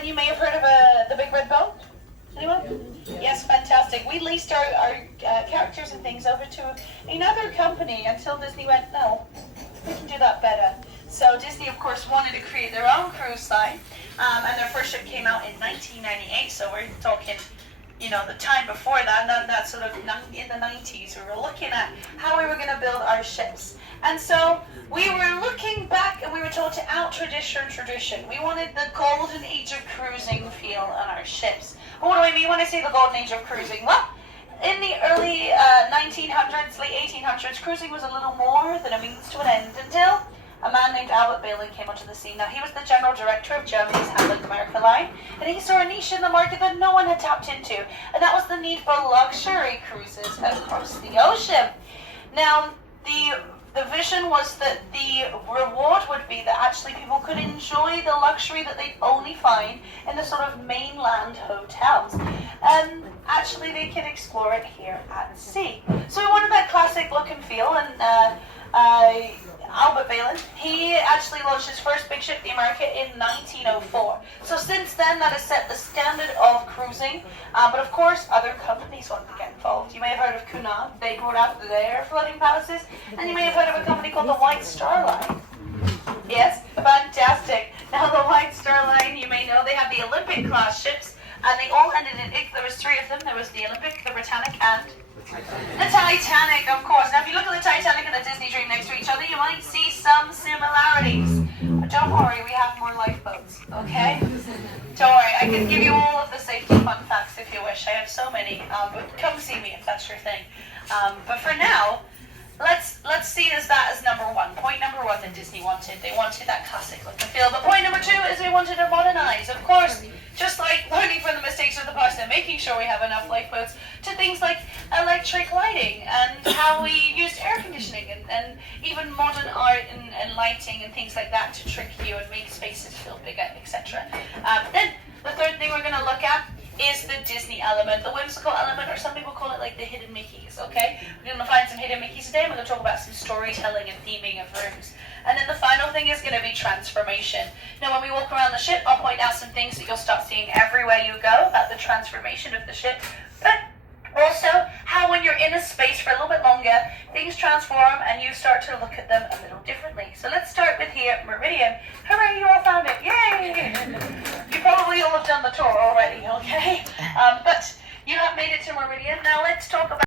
then you may have heard of the Big Red Boat. Anyone? Yes, fantastic. We leased our characters and things over to another company until Disney went, no, we can do that better. So Disney, of course, wanted to create their own cruise line, and their first ship came out in 1998, so we're talking, the time before that, that sort of in the 90s, we were looking at how we were going to build our ships. And so we were looking back and we were told to out-tradition tradition. We wanted the golden age of cruising feel on our ships. What do I mean when I say the golden age of cruising? Well, in the early 1900s, late 1800s, cruising was a little more than a means to an end until a man named Albert Bailyn came onto the scene. Now, he was the general director of Germany's Hamburg America line, and he saw a niche in the market that no one had tapped into, and that was the need for luxury cruises across the ocean. Now, the vision was that the reward would be that actually people could enjoy the luxury that they'd only find in the sort of mainland hotels. And actually they could explore it here at sea. So we wanted that classic look and feel, and Albert Bailyn, he actually launched his first big ship, the America, in 1904. So since then, that has set the standard of cruising. But of course, other companies want to get involved. You may have heard of Cunard. They brought out their floating palaces. And you may have heard of a company called the White Star Line. Yes, fantastic. Now, the White Star Line, you may know, they have the Olympic class ships. And they all ended in there was three of them. There was the Olympic, the Britannic, and the Titanic, of course. Now, if you look at the Titanic and the Disney Dream next to each other, you might see some similarities. But don't worry, we have more lifeboats, okay? Don't worry, I can give you all of the safety fun facts if you wish. I have so many, but come see me if that's your thing. But for now, let's see that as number one. Point number one that Disney wanted. They wanted that classic look and feel. But point number two is they wanted to modernize. Of course, just like learning from the mistakes of the past and making sure we have enough lifeboats, to things like electric lighting and how we used air conditioning and even modern art and lighting and things like that to trick you and make spaces feel bigger, etc. Then the third thing we're going to look at is the Disney element, the whimsical element, or some people call it like the hidden Mickeys, okay? We're going to find some hidden Mickeys today, and we're going to talk about some storytelling and theming of rooms. And then the final thing is going to be transformation. Now, when we walk around the ship, I'll point out some things that you'll start seeing everywhere you go about the transformation of the ship. But also, how when you're in a space for a little bit longer, things transform and you start to look at them a little differently. So let's start with here, Meridian. Hooray, you all found it. Yay! You probably all have done the tour already, okay? But you have made it to Meridian. Now let's talk about